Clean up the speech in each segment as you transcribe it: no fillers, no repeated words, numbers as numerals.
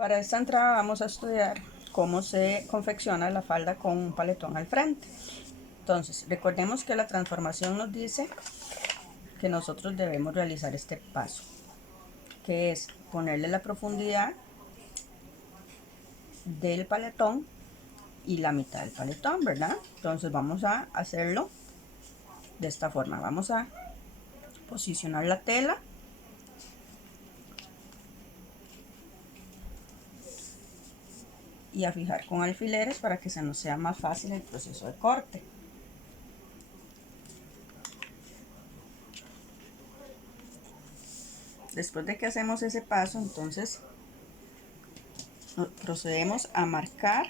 Para esta entrada vamos a estudiar cómo se confecciona la falda con un paletón al frente. Entonces, recordemos que la transformación nos dice que nosotros debemos realizar este paso, que es ponerle la profundidad del paletón y la mitad del paletón, ¿verdad? Entonces vamos a hacerlo de esta forma. Vamos a posicionar la tela y a fijar con alfileres para que se nos sea más fácil el proceso de corte. Después de que hacemos ese paso, entonces procedemos a marcar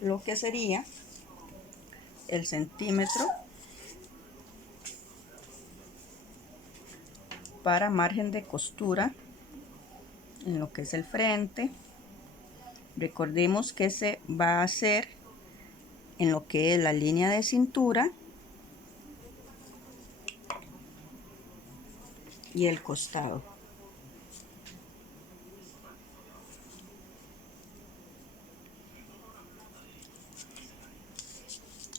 lo que sería el centímetro para margen de costura en lo que es el frente. Recordemos que se va a hacer en lo que es la línea de cintura y el costado.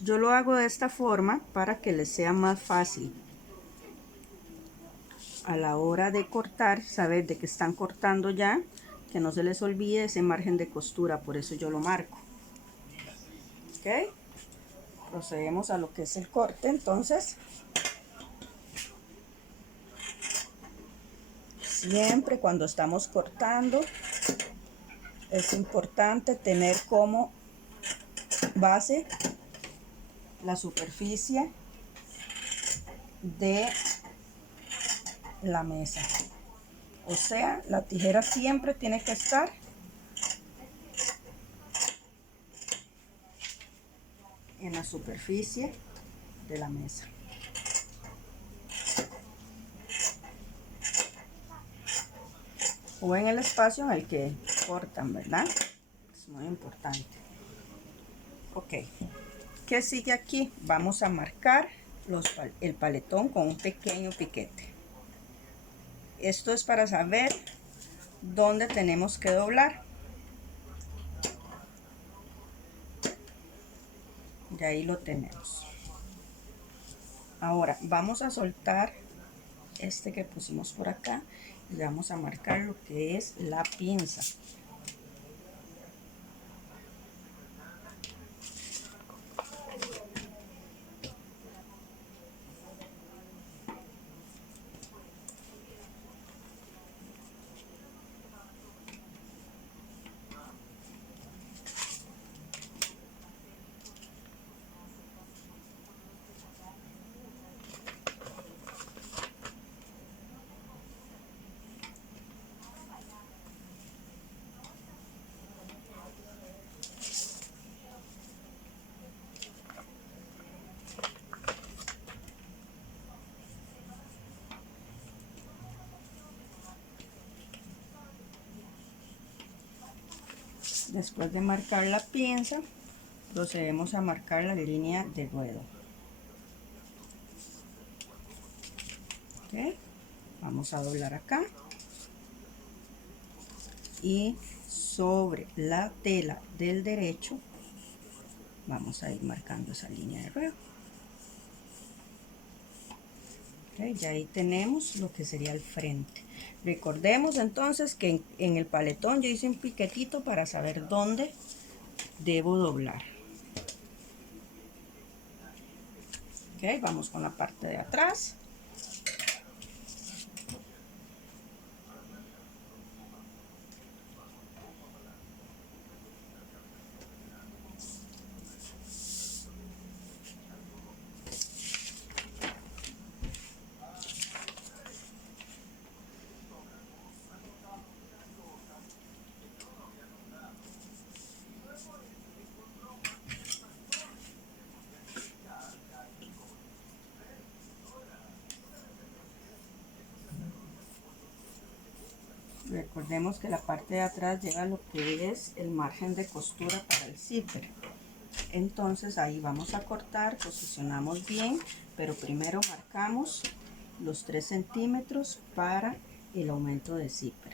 Yo lo hago de esta forma para que les sea más fácil a la hora de cortar, saber de que están cortando ya, que no se les olvide ese margen de costura, por eso yo lo marco. Ok, procedemos a lo que es el corte. Entonces siempre cuando estamos cortando es importante tener como base la superficie de la mesa, o sea, la tijera siempre tiene que estar en la superficie de la mesa. O en el espacio en el que cortan, ¿verdad? Es muy importante. Ok, ¿qué sigue aquí? Vamos a marcar el paletón con un pequeño piquete. Esto es para saber dónde tenemos que doblar. Y ahí lo tenemos. Ahora vamos a soltar este que pusimos por acá y vamos a marcar lo que es la pinza. Después de marcar la pinza, procedemos a marcar la línea de ruedo. ¿Okay? Vamos a doblar acá y sobre la tela del derecho vamos a ir marcando esa línea de ruedo. Okay, ya ahí tenemos lo que sería el frente. Recordemos entonces que en el paletón yo hice un piquetito para saber dónde debo doblar. Ok, vamos con la parte de atrás. Recordemos que la parte de atrás lleva lo que es el margen de costura para el zipper. Entonces ahí vamos a cortar, posicionamos bien pero primero marcamos los 3 centímetros para el aumento de zipper.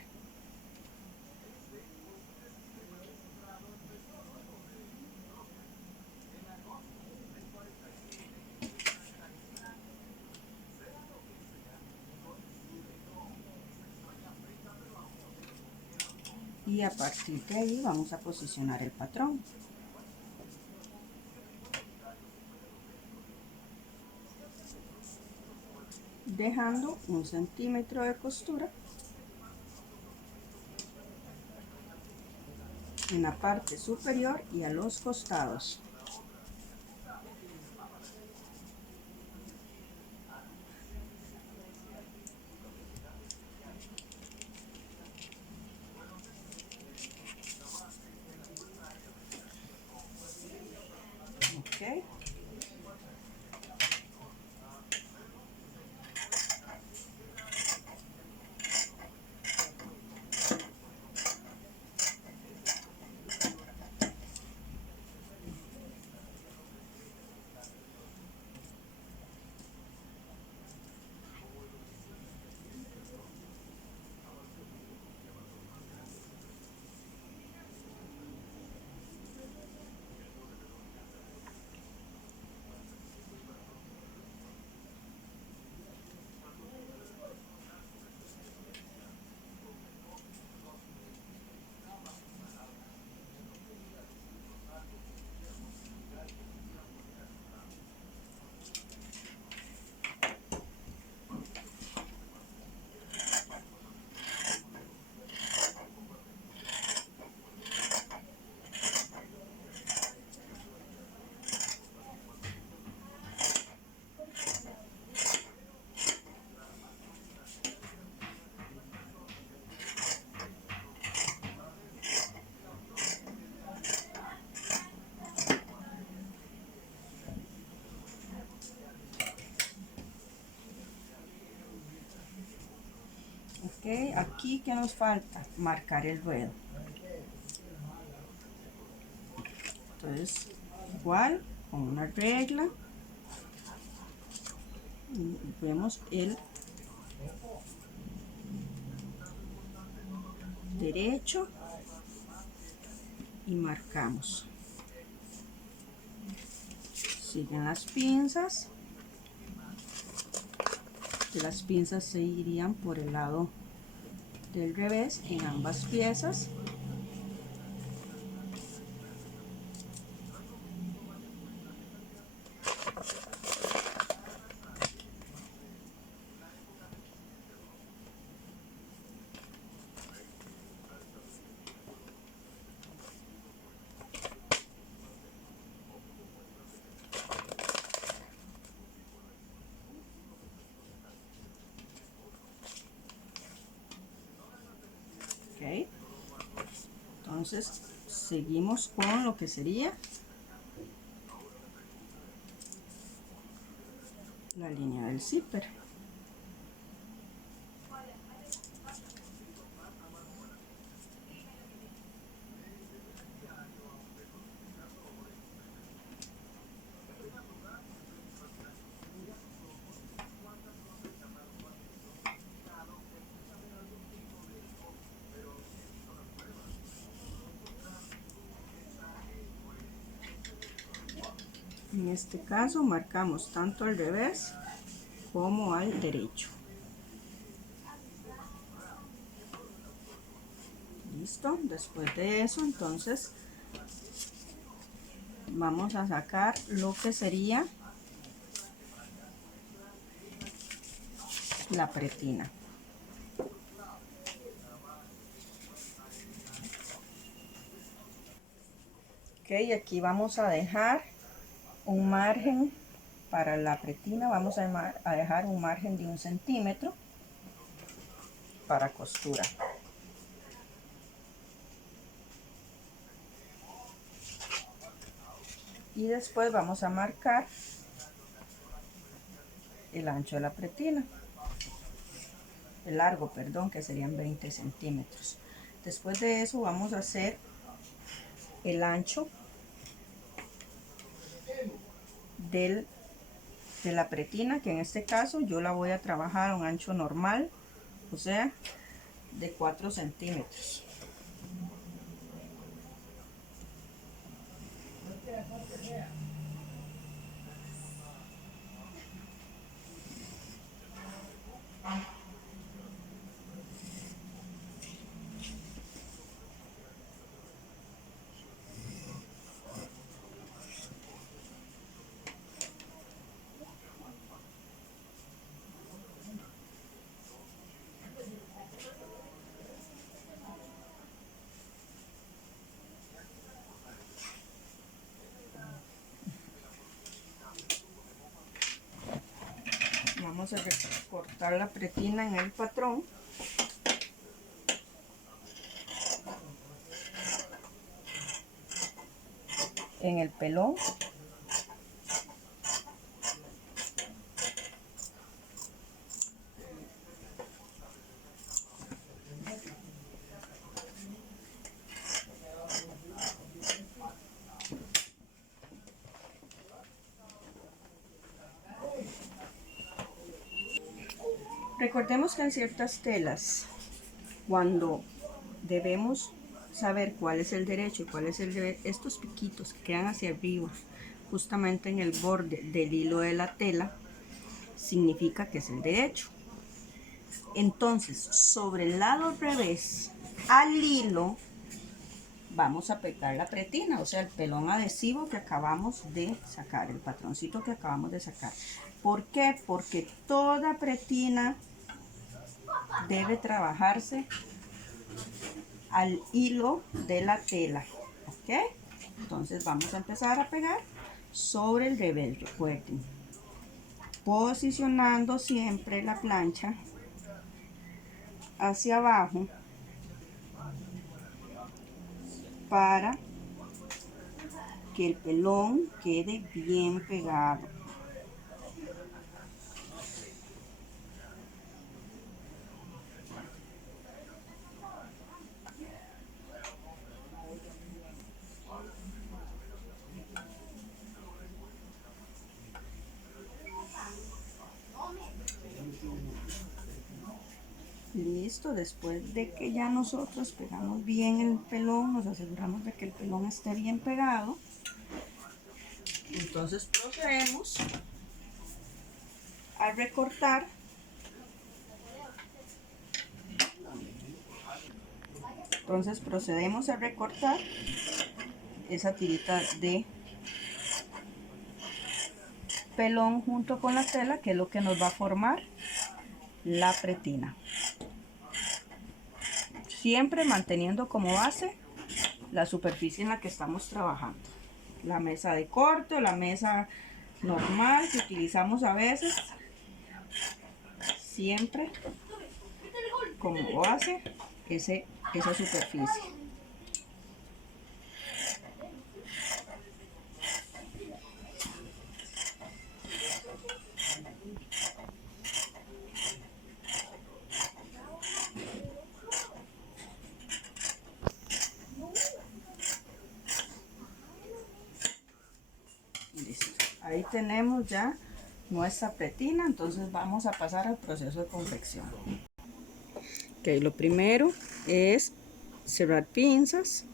Y a partir de ahí vamos a posicionar el patrón. Dejando 1 centímetro de costura en la parte superior y a los costados. Ok. Ok, aquí que nos falta marcar el ruedo. Entonces igual con una regla vemos el derecho y marcamos. Siguen las pinzas. Las pinzas se irían por el lado del revés en ambas piezas. Okay. Entonces seguimos con lo que sería la línea del zipper. En este caso marcamos tanto al revés como al derecho. Listo. Después de eso, entonces vamos a sacar lo que sería la pretina. Ok, aquí vamos a dejar un margen para la pretina. Vamos a dejar un margen de 1 centímetro para costura. Y después vamos a marcar el ancho de la pretina, el largo, perdón, que serían 20 centímetros. Después de eso vamos a hacer el ancho del de la pretina, que en este caso yo la voy a trabajar a un ancho normal, o sea, de 4 centímetros. Vamos a cortar la pretina en el patrón. En el pelón. Recordemos que en ciertas telas, cuando debemos saber cuál es el derecho y cuál es el de estos piquitos que quedan hacia arriba, justamente en el borde del hilo de la tela, significa que es el derecho. Entonces, sobre el lado revés, al hilo, vamos a pegar la pretina, o sea, el pelón adhesivo que acabamos de sacar, el patroncito que acabamos de sacar. ¿Por qué? Porque toda pretina debe trabajarse al hilo de la tela, ¿ok? Entonces vamos a empezar a pegar sobre el revés, recuerden, posicionando siempre la plancha hacia abajo para que el pelón quede bien pegado. Listo, después de que ya nosotros pegamos bien el pelón, nos aseguramos de que el pelón esté bien pegado, entonces procedemos a recortar esa tirita de pelón junto con la tela, que es lo que nos va a formar la pretina. Siempre manteniendo como base la superficie en la que estamos trabajando. La mesa de corte o la mesa normal que utilizamos a veces, siempre como base esa superficie. Listo. Ahí tenemos ya nuestra pretina, entonces vamos a pasar al proceso de confección. Ok, lo primero es cerrar pinzas.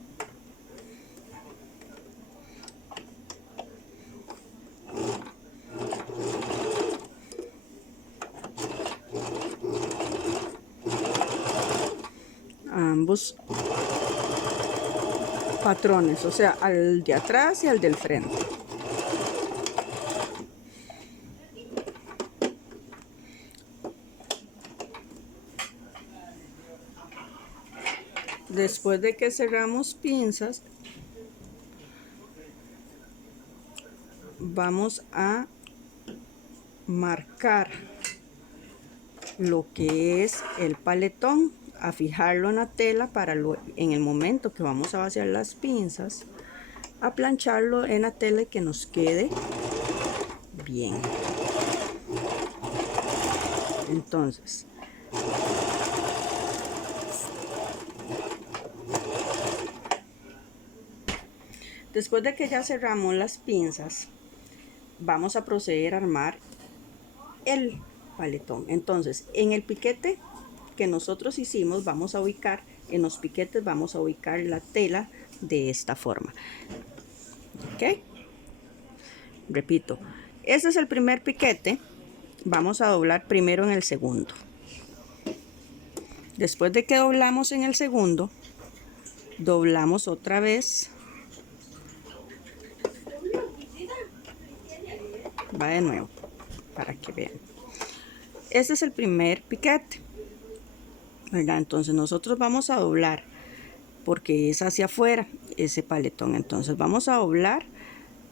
Ambos patrones, o sea, al de atrás y al del frente. Después de que cerramos pinzas, vamos a marcar lo que es el paletón, a fijarlo en la tela para en el momento que vamos a vaciar las pinzas, a plancharlo en la tela y que nos quede bien. Entonces, después de que ya cerramos las pinzas, vamos a proceder a armar el paletón. Entonces, en el piquete que nosotros hicimos, vamos a ubicar, en los piquetes vamos a ubicar la tela de esta forma. ¿Ok? Repito, este es el primer piquete. Vamos a doblar primero en el segundo. Después de que doblamos en el segundo, doblamos otra vez. Va de nuevo para que vean. Este es el primer piquete, ¿verdad? Entonces nosotros vamos a doblar porque es hacia afuera ese paletón. Entonces vamos a doblar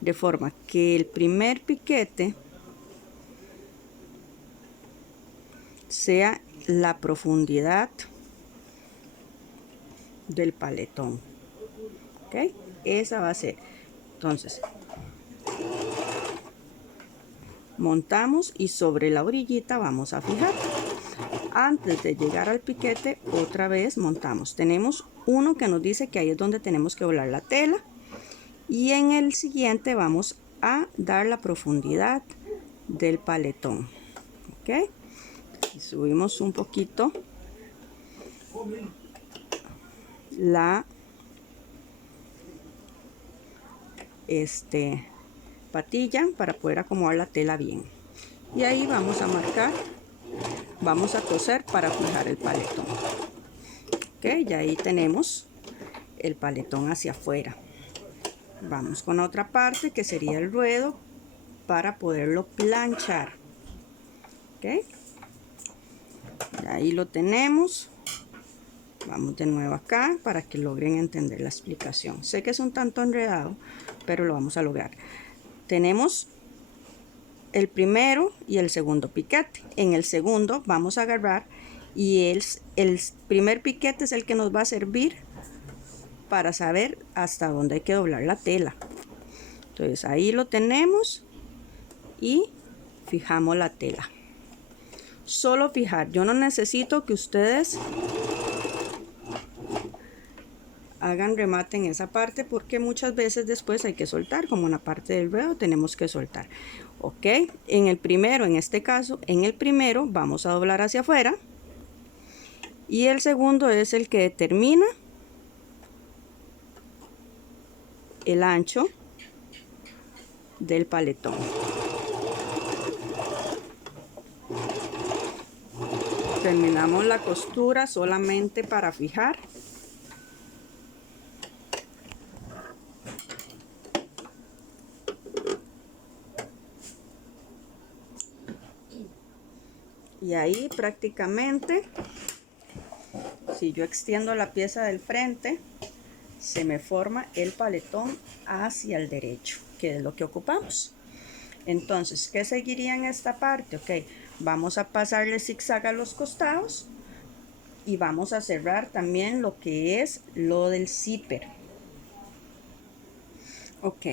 de forma que el primer piquete sea la profundidad del paletón. ¿Ok? Esa va a ser. Entonces montamos y sobre la orillita vamos a fijar. Antes de llegar al piquete, otra vez montamos. Tenemos uno que nos dice que ahí es donde tenemos que doblar la tela, y en el siguiente vamos a dar la profundidad del paletón. ¿Ok? Y subimos un poquito la patilla para poder acomodar la tela bien, y ahí vamos a marcar, vamos a coser para fijar el paletón. Ok, ya ahí tenemos el paletón hacia afuera. Vamos con la otra parte que sería el ruedo para poderlo planchar. Ok, ahí lo tenemos. Vamos de nuevo acá para que logren entender la explicación. Sé que es un tanto enredado, pero lo vamos a lograr. Tenemos el primero y el segundo piquete. En el segundo vamos a agarrar, y el primer piquete es el que nos va a servir para saber hasta dónde hay que doblar la tela. Entonces ahí lo tenemos y fijamos la tela. Solo fijar, yo no necesito que ustedes hagan remate en esa parte, porque muchas veces después hay que soltar, como una parte del ruedo tenemos que soltar. Ok, en el primero, en este caso, en el primero vamos a doblar hacia afuera, y el segundo es el que determina el ancho del paletón. Terminamos la costura solamente para fijar. Y ahí prácticamente, si yo extiendo la pieza del frente, se me forma el paletón hacia el derecho, que es lo que ocupamos. Entonces, ¿qué seguiría en esta parte? Ok, vamos a pasarle zigzag a los costados y vamos a cerrar también lo que es lo del zipper. Ok,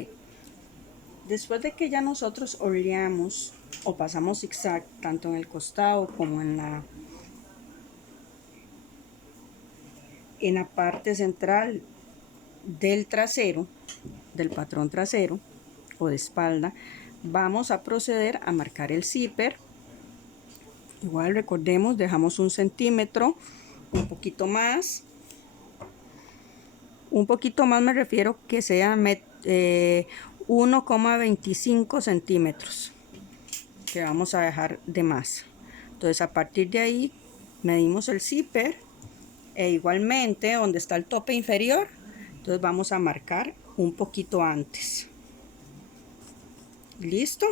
después de que ya nosotros orleamos o pasamos zigzag tanto en el costado como en la parte central del trasero, del patrón trasero o de espalda, vamos a proceder a marcar el zipper. Igual recordemos, dejamos 1 centímetro, un poquito más me refiero que sea 1,25 centímetros que vamos a dejar de más. Entonces a partir de ahí medimos el zipper, e igualmente donde está el tope inferior, entonces vamos a marcar un poquito antes. ¿Listo?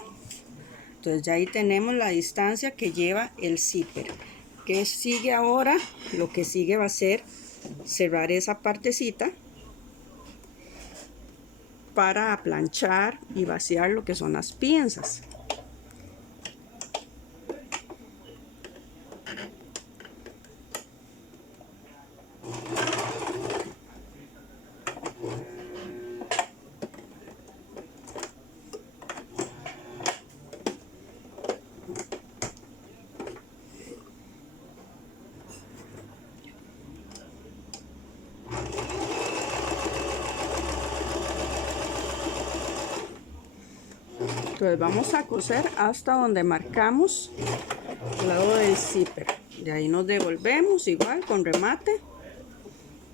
Entonces ya ahí tenemos la distancia que lleva el zipper. ¿Qué sigue ahora? Lo que sigue va a ser cerrar esa partecita para planchar y vaciar lo que son las pinzas. Entonces vamos a coser hasta donde marcamos el lado del zipper. De ahí nos devolvemos igual con remate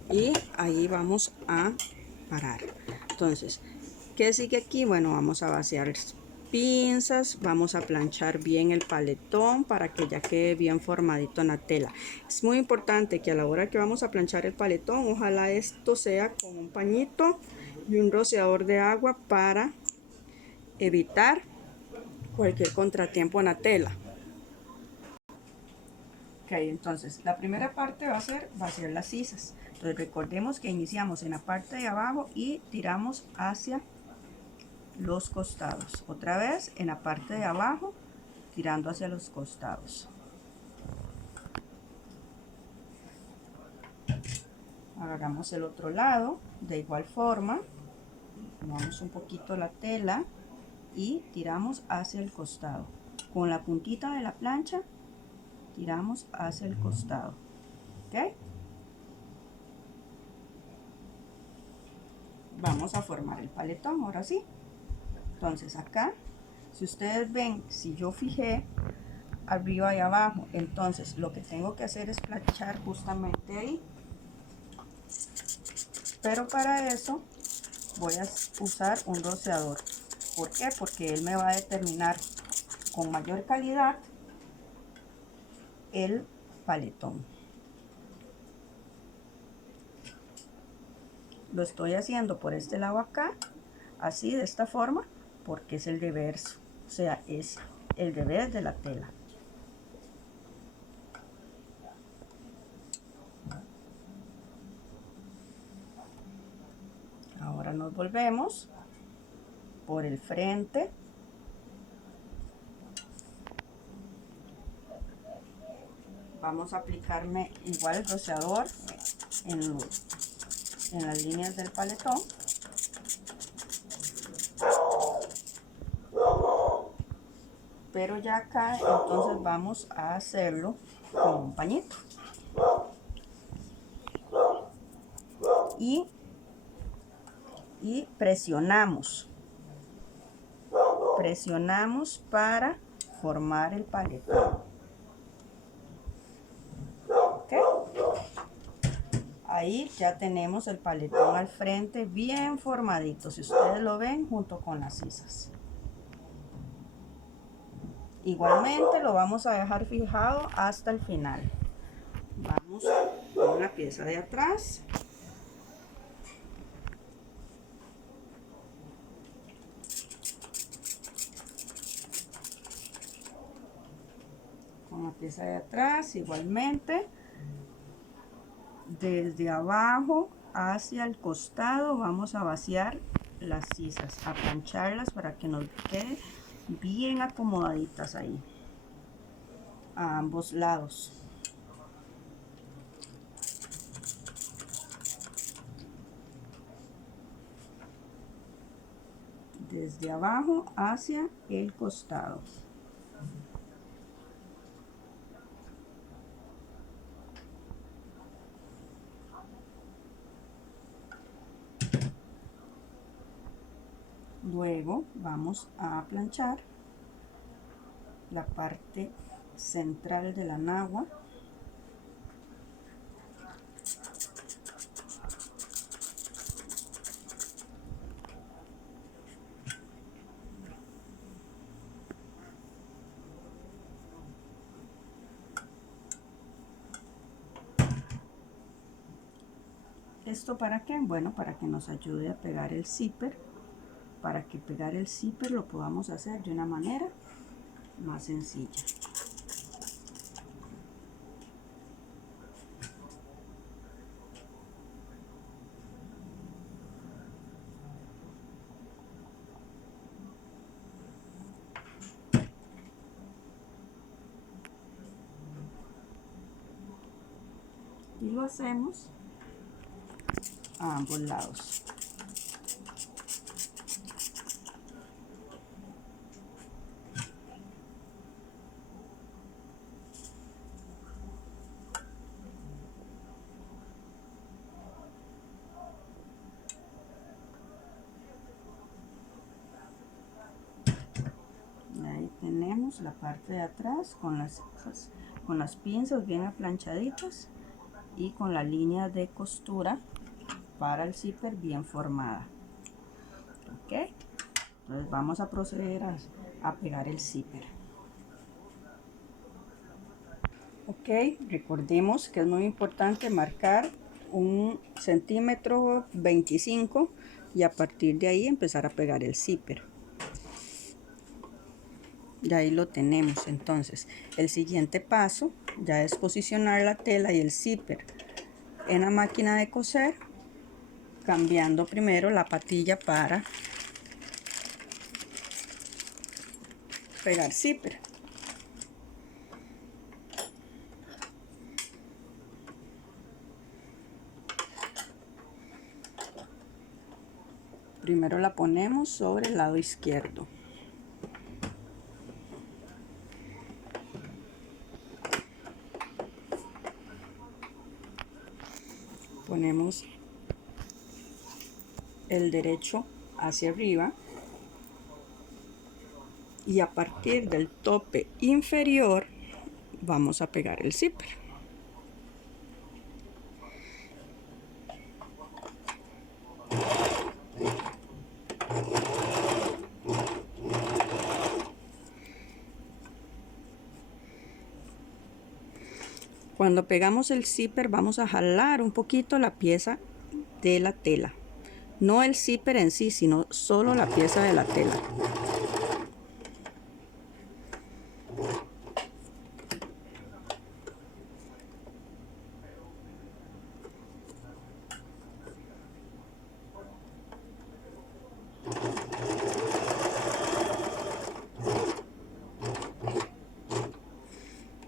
y ahí vamos a parar. Entonces, ¿qué sigue aquí? Bueno, vamos a vaciar pinzas, vamos a planchar bien el paletón para que ya quede bien formadito en la tela. Es muy importante que a la hora que vamos a planchar el paletón, ojalá esto sea con un pañito y un rociador de agua para evitar cualquier contratiempo en la tela. Ok, entonces la primera parte va a ser vaciar las sisas. Entonces recordemos que iniciamos en la parte de abajo y tiramos hacia los costados. Otra vez en la parte de abajo, tirando hacia los costados. Agarramos el otro lado, de igual forma, tomamos un poquito la tela y tiramos hacia el costado. Con la puntita de la plancha, tiramos hacia el costado. ¿Ok? Vamos a formar el paletón, ahora sí. Entonces acá, si ustedes ven, si yo fijé arriba y abajo, entonces lo que tengo que hacer es planchar justamente ahí. Pero para eso voy a usar un rociador. ¿Por qué? Porque él me va a determinar con mayor calidad el paletón. Lo estoy haciendo por este lado acá, así de esta forma, porque es el reverso, o sea, es el revés de la tela. Ahora nos volvemos por el frente. Vamos a aplicarme igual el rociador en las líneas del paletón. Pero ya acá entonces vamos a hacerlo con un pañito. Y presionamos para formar el paletón. ¿Okay? Ahí ya tenemos el paletón al frente bien formadito, si ustedes lo ven, junto con las sisas. Igualmente lo vamos a dejar fijado hasta el final. Vamos con la pieza de atrás. Con la pieza de atrás igualmente. Desde abajo hacia el costado vamos a vaciar las sisas, a plancharlas para que nos quede bien acomodaditas ahí, a ambos lados. Desde abajo hacia el costado. Luego vamos a planchar la parte central de la nagua. ¿Esto para qué? Bueno, para que nos ayude a pegar el zipper, para que pegar el zipper lo podamos hacer de una manera más sencilla. Y lo hacemos a ambos lados. la parte de atrás con las pinzas bien aplanchaditas y con la línea de costura para el zipper bien formada. Ok, entonces vamos a proceder a pegar el zipper. Ok, recordemos que es muy importante marcar 1,25 centímetros y a partir de ahí empezar a pegar el zipper. Ya ahí lo tenemos. Entonces el siguiente paso ya es posicionar la tela y el zipper en la máquina de coser, cambiando primero la patilla para pegar zipper. Primero la ponemos sobre el lado izquierdo. Ponemos el derecho hacia arriba y a partir del tope inferior vamos a pegar el zipper. Cuando pegamos el zipper vamos a jalar un poquito la pieza de la tela, no el zipper en sí, sino solo la pieza de la tela.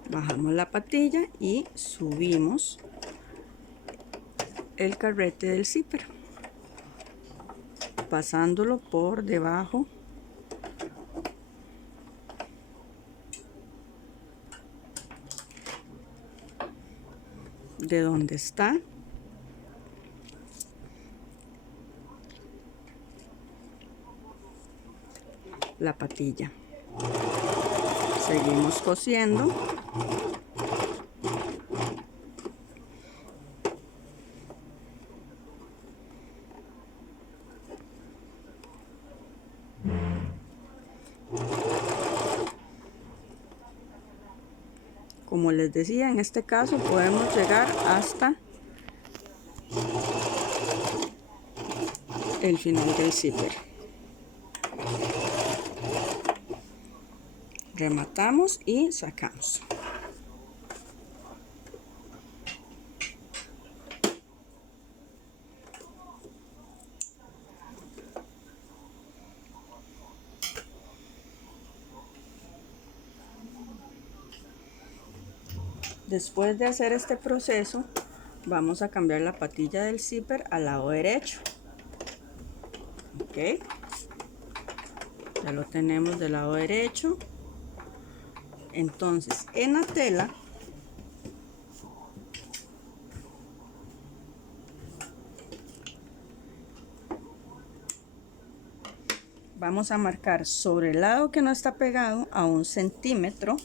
Bajamos la patilla y subimos el carrete del zipper, pasándolo por debajo de donde está la patilla. Seguimos cosiendo. Como les decía, en este caso podemos llegar hasta el final del zipper. Rematamos y sacamos. Después de hacer este proceso, vamos a cambiar la patilla del zipper al lado derecho. Ok, ya lo tenemos del lado derecho. Entonces, en la tela vamos a marcar sobre el lado que no está pegado a 1 centímetro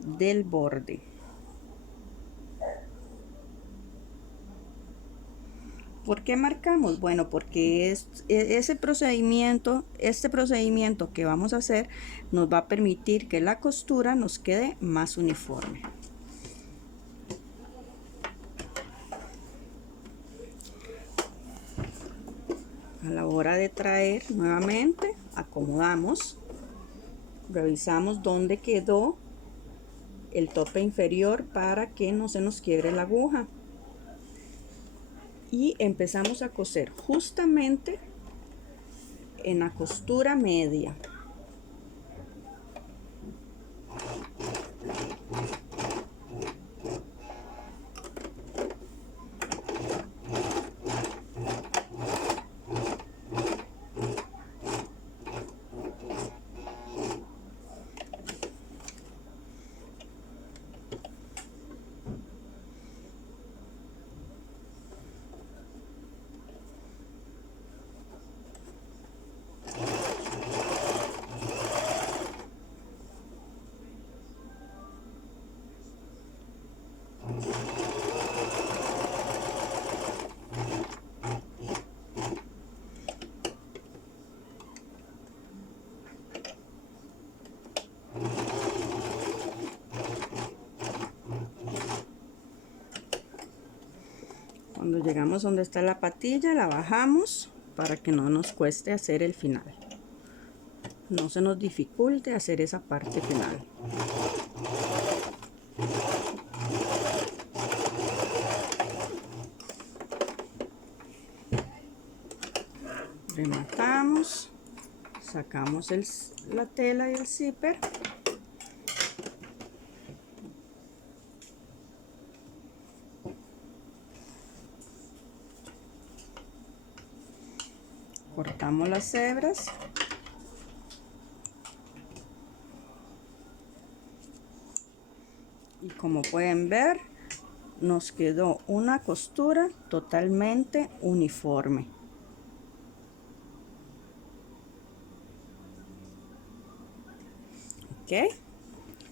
del borde. ¿Por qué marcamos? Bueno, porque este procedimiento que vamos a hacer nos va a permitir que la costura nos quede más uniforme. A la hora de traer nuevamente, acomodamos, revisamos dónde quedó el tope inferior para que no se nos quiebre la aguja. Y empezamos a coser justamente en la costura media. Cuando llegamos donde está la patilla, la bajamos para que no nos cueste hacer el final. No se nos dificulte hacer esa parte final. Rematamos, sacamos la tela y el zipper. Cortamos las hebras. Y como pueden ver, nos quedó una costura totalmente uniforme. Ok,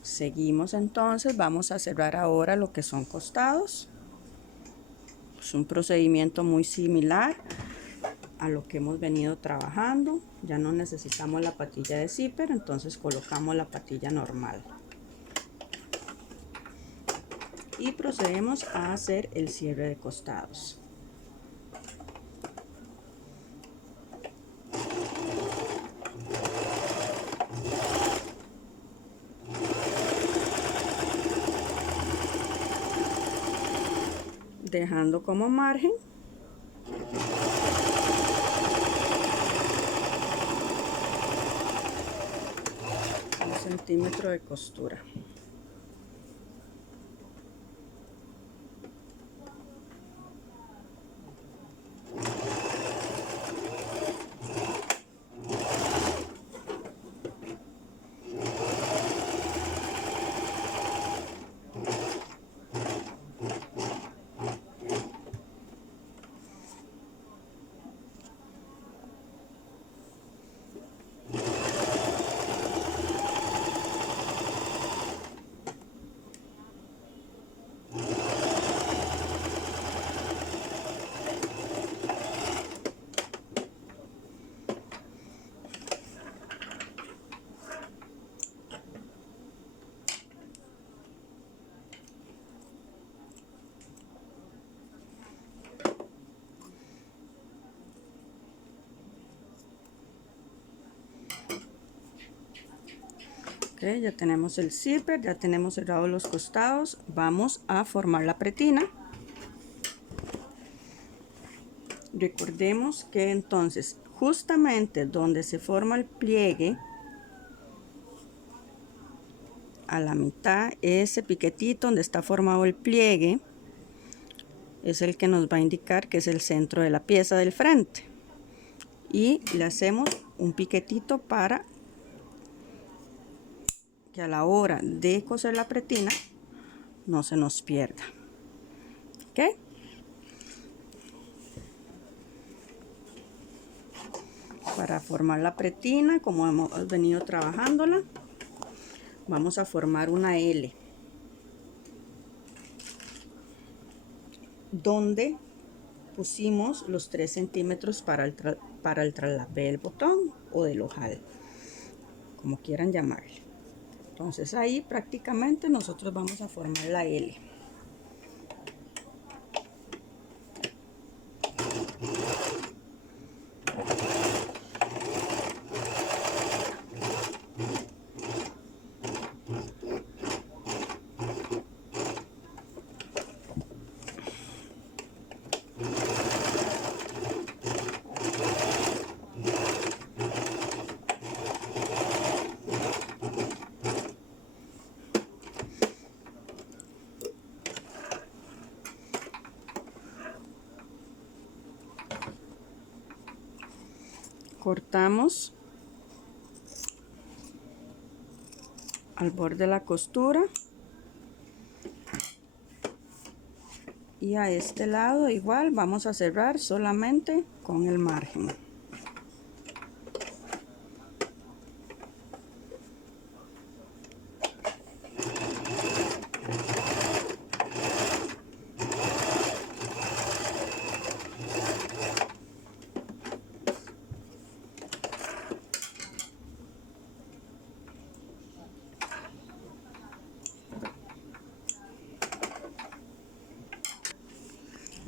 seguimos entonces, vamos a cerrar ahora lo que son costados. Es un procedimiento muy similar a lo que hemos venido trabajando. Ya no necesitamos la patilla de zipper, entonces colocamos la patilla normal y procedemos a hacer el cierre de costados. Dejando como margen un centímetro de costura. Okay, ya tenemos el zipper, ya tenemos cerrados los costados. Vamos a formar la pretina. Recordemos que entonces justamente donde se forma el pliegue, a la mitad, ese piquetito donde está formado el pliegue es el que nos va a indicar que es el centro de la pieza del frente, y le hacemos un piquetito para que a la hora de coser la pretina no se nos pierda. ¿Ok? Para formar la pretina, como hemos venido trabajándola, vamos a formar una L donde pusimos los 3 centímetros para el traslape del botón o del ojal, como quieran llamarle. Entonces ahí prácticamente nosotros vamos a formar la L. Cortamos al borde de la costura y a este lado igual vamos a cerrar solamente con el margen.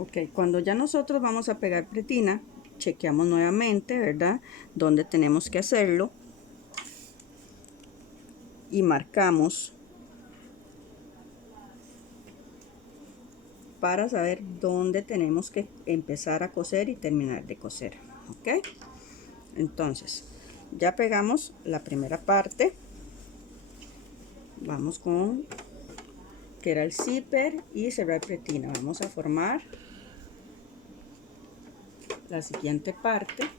Ok, cuando ya nosotros vamos a pegar pretina, chequeamos nuevamente, ¿verdad? Donde tenemos que hacerlo. Y marcamos para saber dónde tenemos que empezar a coser y terminar de coser. Ok, entonces ya pegamos la primera parte. Vamos con que era el zipper y cerrar pretina. Vamos a formar la siguiente parte,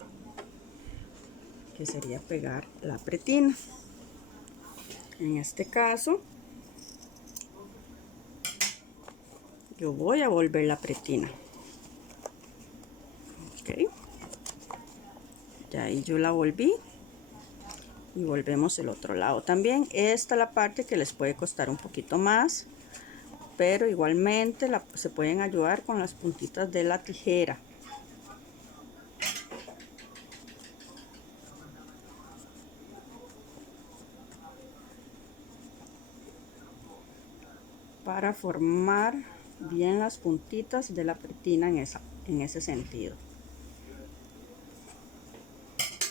que sería pegar la pretina. En este caso yo voy a volver la pretina. Ok, ya ahí yo la volví y volvemos el otro lado también. Esta es la parte que les puede costar un poquito más, pero igualmente se pueden ayudar con las puntitas de la tijera. Para formar bien las puntitas de la pretina en ese sentido.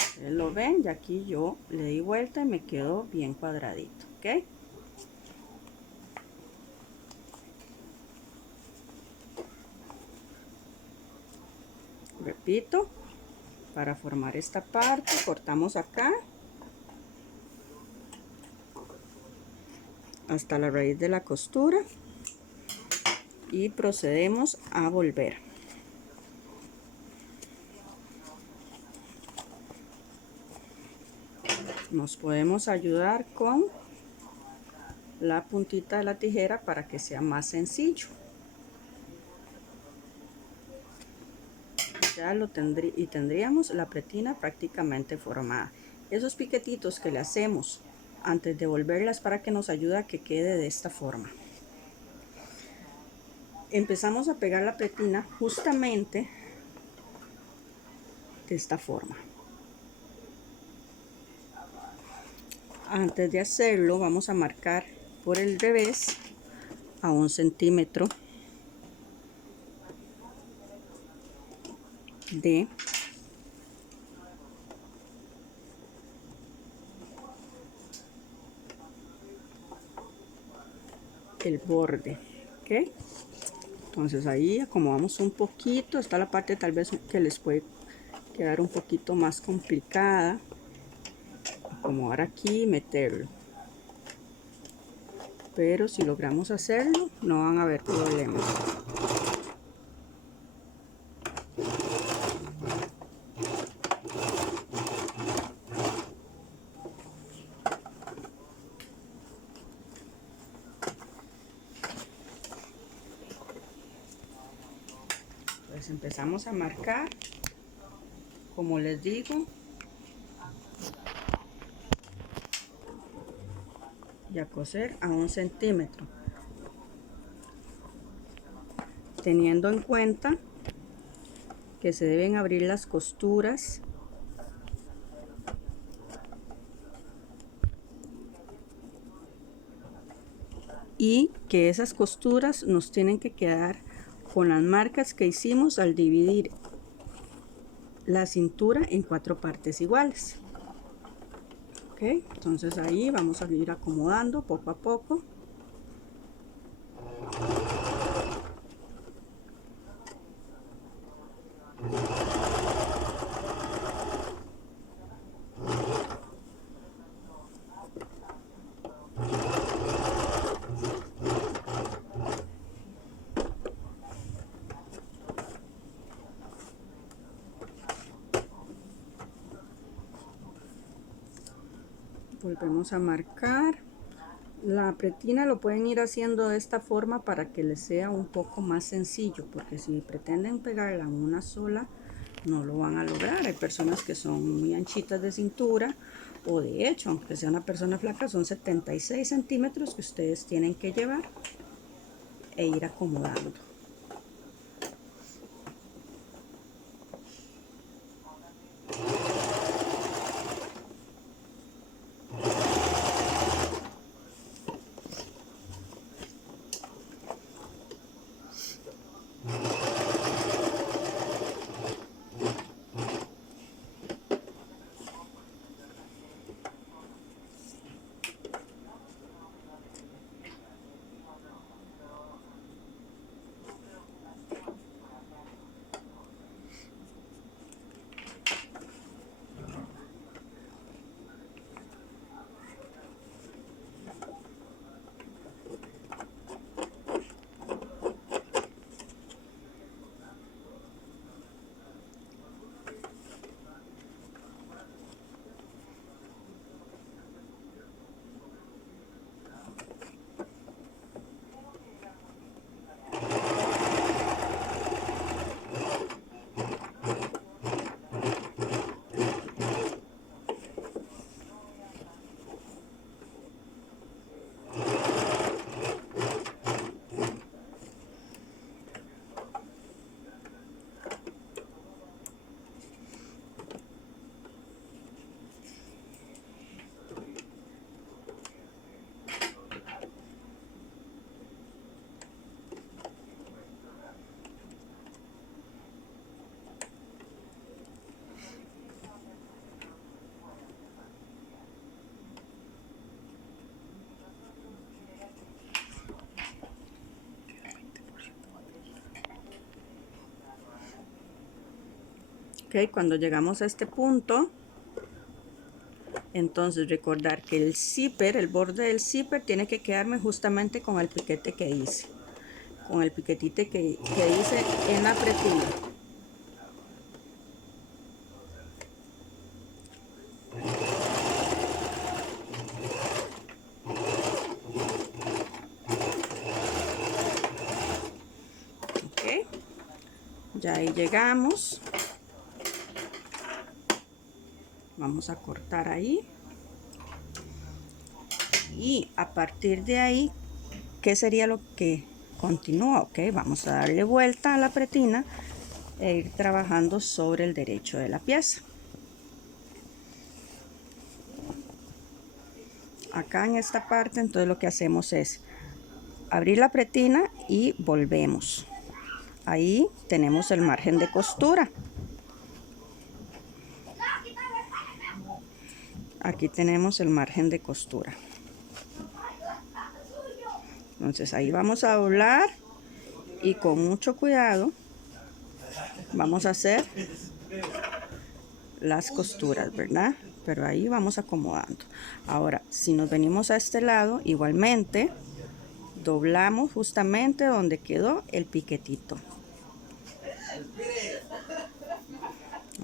Ustedes lo ven, y aquí yo le di vuelta y me quedó bien cuadradito. ¿Ok? Repito, para formar esta parte cortamos acá hasta la raíz de la costura y procedemos a volver. Nos podemos ayudar con la puntita de la tijera para que sea más sencillo. Ya lo tendríamos la pretina prácticamente formada. Esos piquetitos que le hacemos antes de volverlas para que nos ayude a que quede de esta forma. Empezamos a pegar la pretina justamente de esta forma. Antes de hacerlo vamos a marcar por el revés a 1 centímetro de el borde. ¿Ok? Entonces ahí acomodamos un poquito. Está la parte tal vez que les puede quedar un poquito más complicada. Acomodar aquí y meterlo. Pero si logramos hacerlo no van a haber problemas. Pues empezamos a marcar, como les digo, y a coser a 1 centímetro, teniendo en cuenta que se deben abrir las costuras y que esas costuras nos tienen que quedar con las marcas que hicimos al dividir la cintura en 4 partes iguales. Ok, entonces ahí vamos a ir acomodando poco a poco. Volvemos a marcar. La pretina lo pueden ir haciendo de esta forma para que les sea un poco más sencillo, porque si pretenden pegarla en una sola no lo van a lograr. Hay personas que son muy anchitas de cintura, o de hecho, aunque sea una persona flaca, son 76 centímetros que ustedes tienen que llevar e ir acomodando. Ok, cuando llegamos a este punto, entonces recordar que el zipper, el borde del zipper tiene que quedarme justamente con el piquete que hice, con el piquetito que hice en la pretina. Ok, ya ahí llegamos. Vamos a cortar ahí. Y a partir de ahí, ¿qué sería lo que continúa? Ok, vamos a darle vuelta a la pretina e ir trabajando sobre el derecho de la pieza. Acá en esta parte, entonces lo que hacemos es abrir la pretina y volvemos. Ahí tenemos el margen de costura. Aquí tenemos el margen de costura. Entonces ahí vamos a doblar y con mucho cuidado vamos a hacer las costuras, ¿verdad? Pero ahí vamos acomodando. Ahora, si nos venimos a este lado, igualmente doblamos justamente donde quedó el piquetito.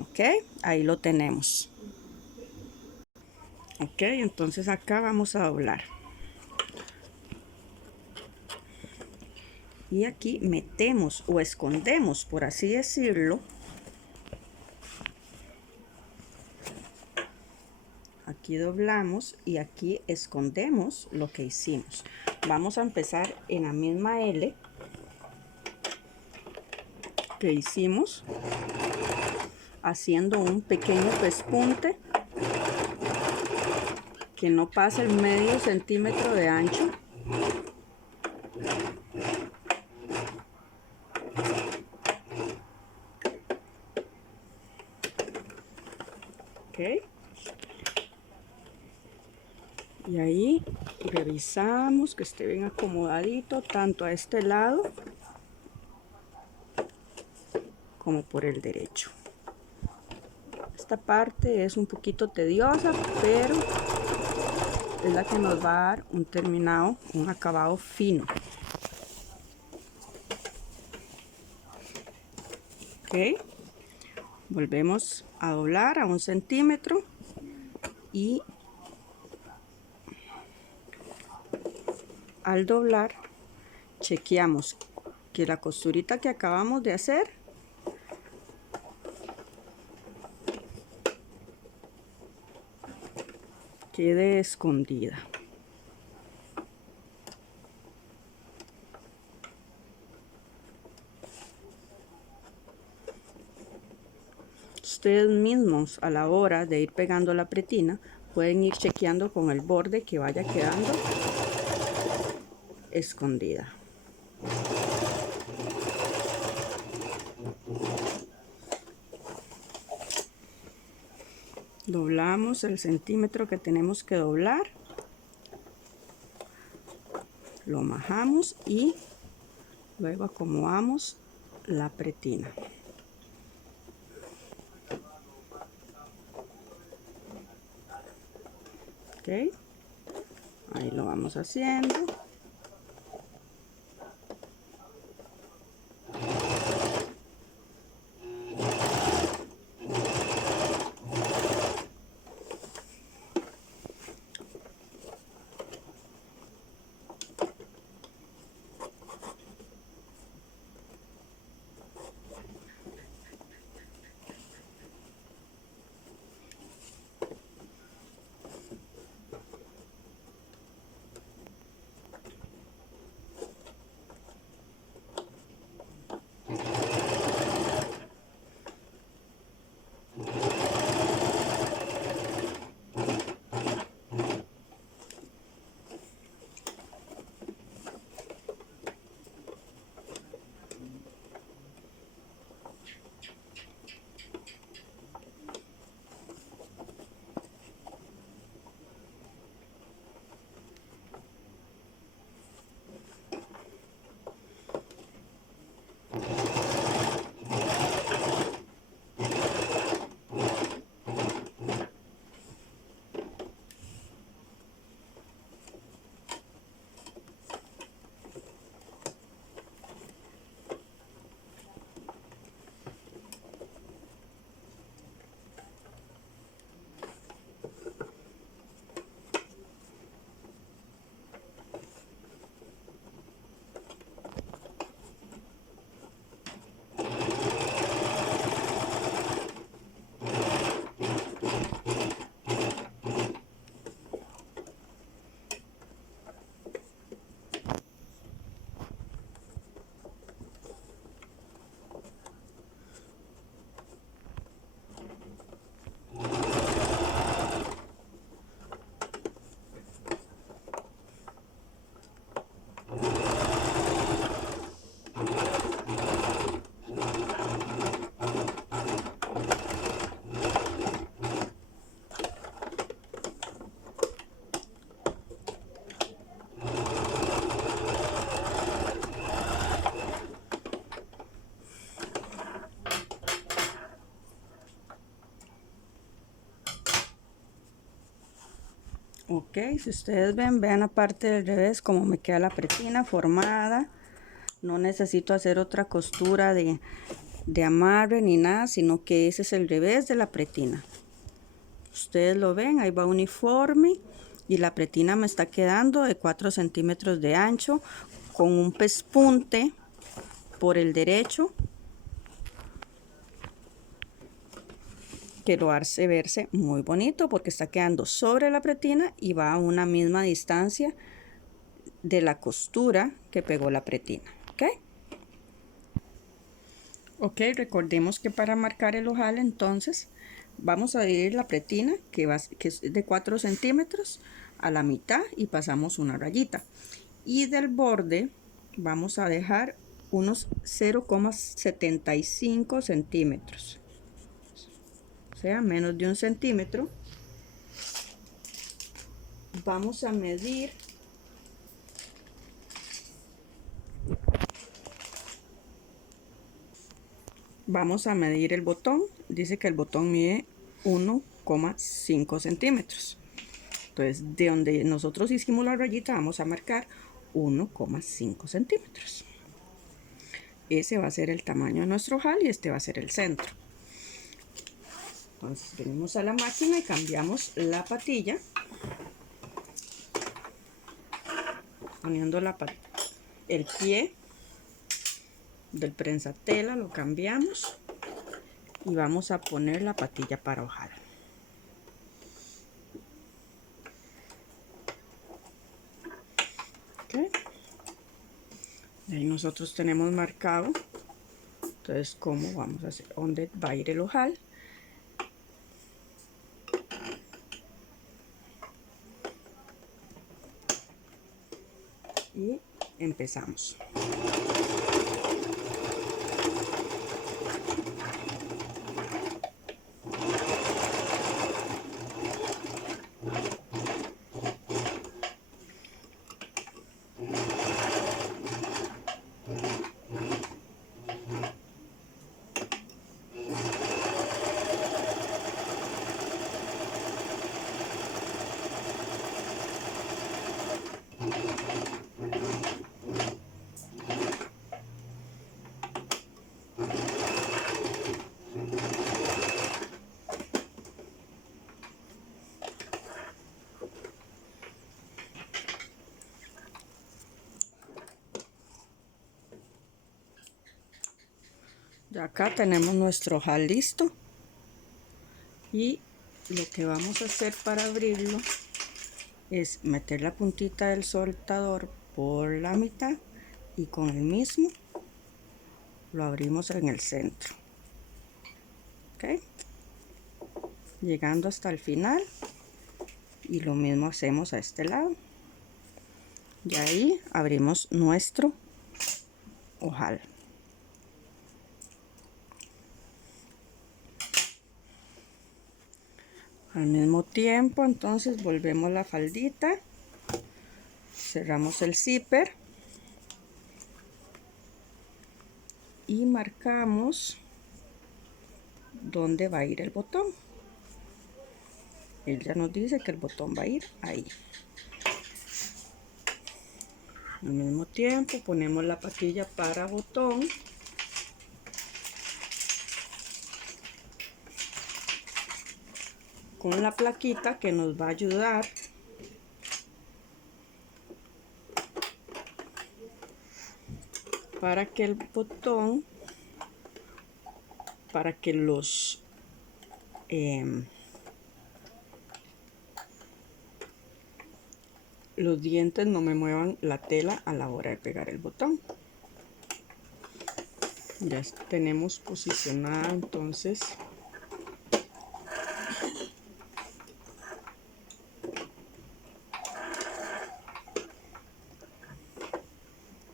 Ok, ahí lo tenemos. Ok, entonces acá vamos a doblar. Y aquí metemos o escondemos, por así decirlo. Aquí doblamos y aquí escondemos lo que hicimos. Vamos a empezar en la misma L que hicimos, haciendo un pequeño pespunte que no pasa el medio centímetro de ancho. Ok, y ahí revisamos que esté bien acomodadito tanto a este lado como por el derecho. Esta parte es un poquito tediosa, pero es la que nos va a dar un terminado, un acabado fino. Ok, volvemos a doblar a 1 centímetro y al doblar chequeamos que la costurita que acabamos de hacer quede escondida. Ustedes mismos a la hora de ir pegando la pretina pueden ir chequeando con el borde que vaya quedando escondida. Doblamos el centímetro que tenemos que doblar, lo majamos y luego acomodamos la pretina. Ok, ahí lo vamos haciendo. Ok, si ustedes ven, vean la parte del revés como me queda la pretina formada. No necesito hacer otra costura de amarre ni nada, sino que ese es el revés de la pretina. Ustedes lo ven, ahí va uniforme y la pretina me está quedando de 4 centímetros de ancho con un pespunte por el derecho que lo hace verse muy bonito porque está quedando sobre la pretina y va a una misma distancia de la costura que pegó la pretina. Ok, recordemos que para marcar el ojal entonces vamos a dividir la pretina que es de 4 centímetros a la mitad y pasamos una rayita, y del borde vamos a dejar unos 0,75 centímetros, o sea, menos de un centímetro. Vamos a medir el botón. Dice que el botón mide 1,5 centímetros. Entonces, de donde nosotros hicimos la rayita, vamos a marcar 1,5 centímetros. Ese va a ser el tamaño de nuestro ojal y este va a ser el centro. Entonces, venimos a la máquina y cambiamos la patilla. Poniendo el pie del prensatela, lo cambiamos y vamos a poner la patilla para ojal. Okay. Ahí nosotros tenemos marcado entonces cómo vamos a hacer, dónde va a ir el ojal. Y empezamos. Ya acá tenemos nuestro ojal listo y lo que vamos a hacer para abrirlo es meter la puntita del soltador por la mitad y con el mismo lo abrimos en el centro. Okay. Llegando hasta el final, y lo mismo hacemos a este lado, y ahí abrimos nuestro ojal. Al mismo tiempo entonces volvemos la faldita, cerramos el zipper y marcamos dónde va a ir el botón. Él ya nos dice que el botón va a ir ahí. Al mismo tiempo ponemos la patilla para botón con la plaquita que nos va a ayudar para que el botón, para que los dientes no me muevan la tela a la hora de pegar el botón. Ya tenemos posicionada entonces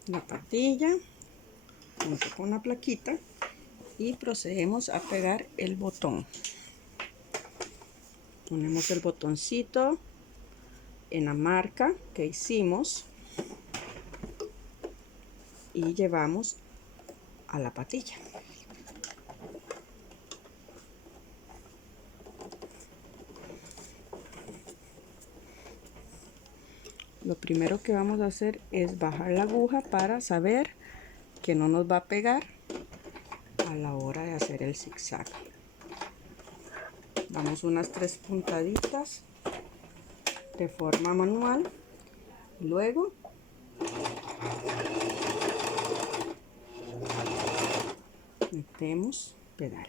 la patilla junto con la plaquita y procedemos a pegar el botón. Ponemos el botoncito en la marca que hicimos y llevamos a la patilla. Lo primero que vamos a hacer es bajar la aguja para saber que no nos va a pegar a la hora de hacer el zigzag. Damos unas 3 puntaditas de forma manual. Luego metemos pedal.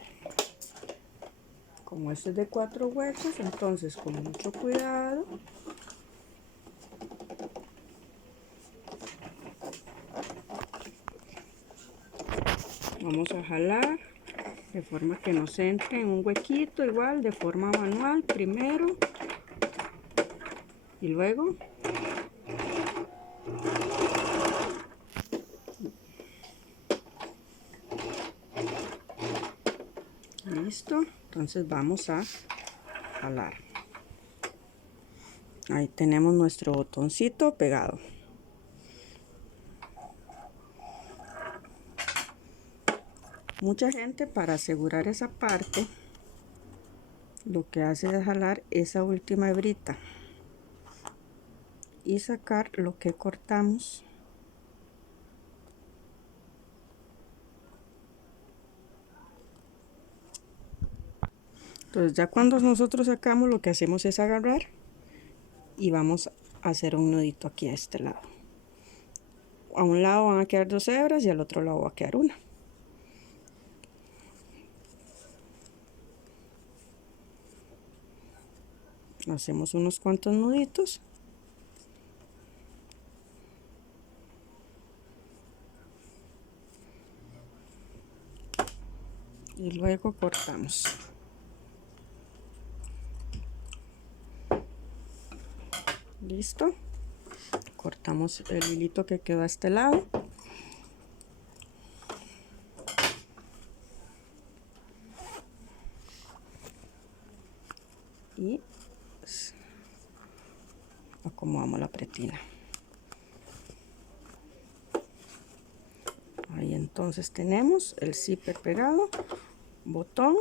Como este es de 4 huecos, entonces con mucho cuidado vamos a jalar de forma que nos entre en un huequito, igual de forma manual primero y luego listo. Entonces vamos a jalar. Ahí tenemos nuestro botoncito pegado. Mucha gente, para asegurar esa parte, lo que hace es jalar esa última hebrita y sacar lo que cortamos. Entonces ya cuando nosotros sacamos, lo que hacemos es agarrar y vamos a hacer un nudito aquí a este lado. A un lado van a quedar 2 hebras y al otro lado va a quedar una. Hacemos unos cuantos nuditos. Y luego cortamos. Listo. Cortamos el hilito que quedó a este lado. Y acomodamos la pretina. Ahí entonces tenemos el zipper pegado, botón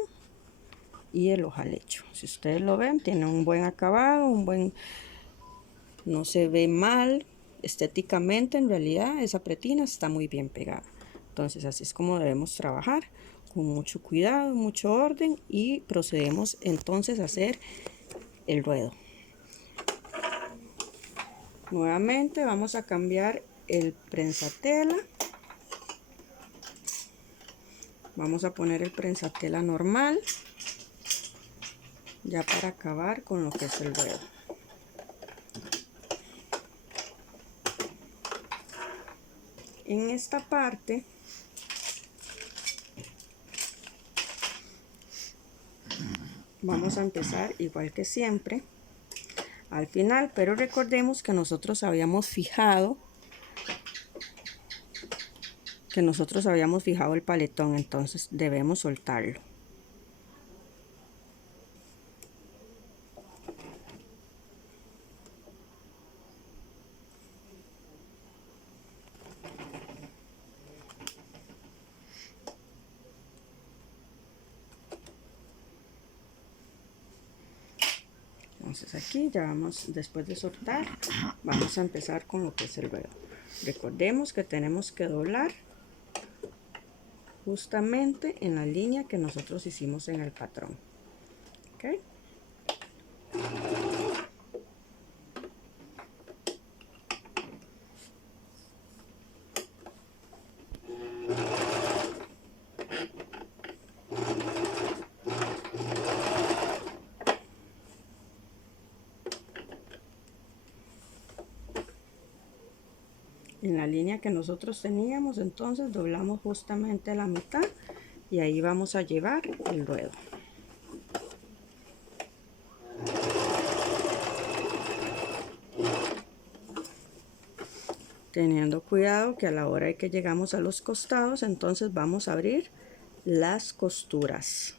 y el ojal hecho. Si ustedes lo ven, tiene un buen acabado, no se ve mal estéticamente. En realidad esa pretina está muy bien pegada. Entonces así es como debemos trabajar, con mucho cuidado, mucho orden, y procedemos entonces a hacer el ruedo. Nuevamente vamos a cambiar el prensatela. Vamos a poner el prensatela normal, ya para acabar con lo que es el ruedo. En esta parte vamos a empezar igual que siempre al final, pero recordemos que nosotros habíamos fijado el paletón, entonces debemos soltarlo. Entonces aquí ya vamos, después de soltar, vamos a empezar con lo que es el ruedo. Recordemos que tenemos que doblar justamente en la línea que nosotros hicimos en el patrón. ¿Okay? En la línea que nosotros teníamos, entonces doblamos justamente la mitad y ahí vamos a llevar el ruedo. Teniendo cuidado que a la hora de que llegamos a los costados, entonces vamos a abrir las costuras.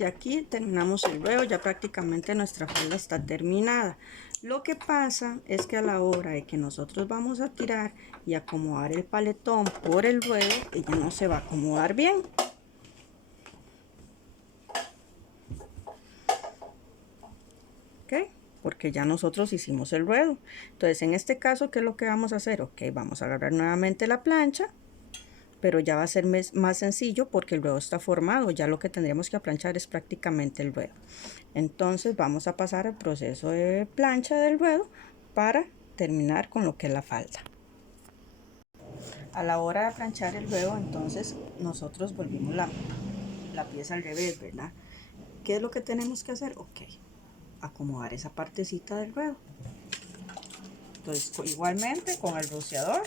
ya aquí terminamos el ruedo, ya prácticamente nuestra falda está terminada. Lo que pasa es que a la hora de que nosotros vamos a tirar y acomodar el paletón por el ruedo, ella no se va a acomodar bien. ¿Ok? Porque ya nosotros hicimos el ruedo. Entonces, en este caso, ¿qué es lo que vamos a hacer? Ok, vamos a agarrar nuevamente la plancha, pero ya va a ser más sencillo porque el ruedo está formado. Ya lo que tendríamos que aplanchar es prácticamente el ruedo. Entonces vamos a pasar al proceso de plancha del ruedo para terminar con lo que es la falda. A la hora de planchar el ruedo, entonces nosotros volvimos la pieza al revés, ¿verdad? ¿Qué es lo que tenemos que hacer? Ok, acomodar esa partecita del ruedo. Entonces igualmente con el rociador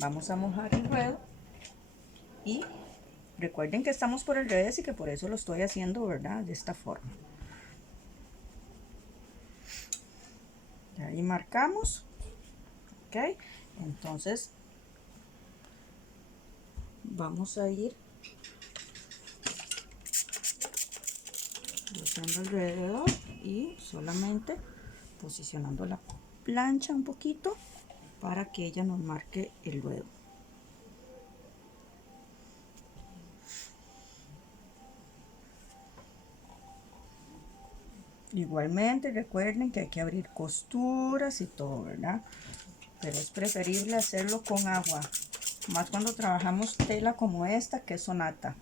vamos a mojar el ruedo y recuerden que estamos por el revés y que por eso lo estoy haciendo, ¿verdad? De esta forma. De ahí marcamos, ok. Entonces vamos a ir rociando alrededor y solamente posicionando la plancha un poquito para que ella nos marque el ruedo. Igualmente recuerden que hay que abrir costuras y todo, ¿verdad? Pero es preferible hacerlo con agua, más cuando trabajamos tela como esta, que es sonata,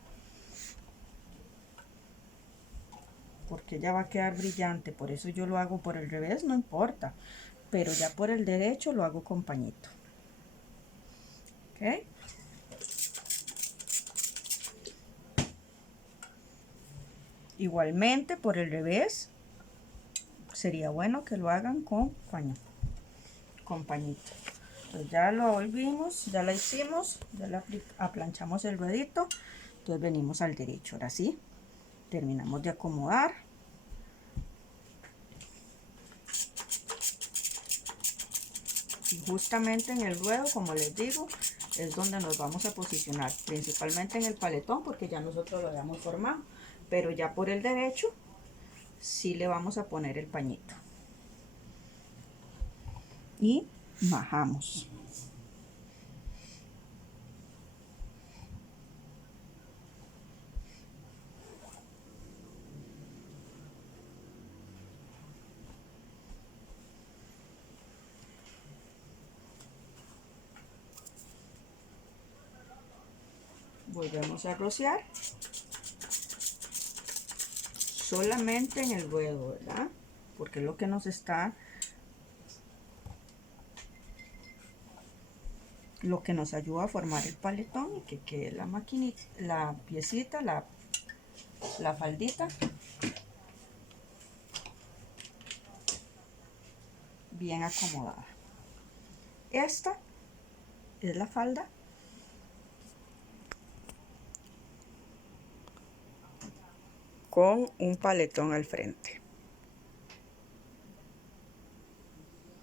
porque ya va a quedar brillante. Por eso yo lo hago por el revés, no importa, pero ya por el derecho lo hago con pañito. ¿Ok? Igualmente por el revés sería bueno que lo hagan con pañito. Entonces ya lo volvimos, ya la hicimos, ya la aplanchamos el ruedito. Entonces venimos al derecho. Ahora sí, terminamos de acomodar. Y justamente en el ruedo, como les digo, es donde nos vamos a posicionar, principalmente en el paletón, porque ya nosotros lo habíamos formado, pero ya por el derecho sí le vamos a poner el pañito y majamos. Volvemos a rociar solamente en el ruedo, ¿verdad? Porque es lo que nos está, lo que nos ayuda a formar el paletón y que quede la maquinita, la piecita, la faldita bien acomodada. Esta es la falda con un paletón al frente.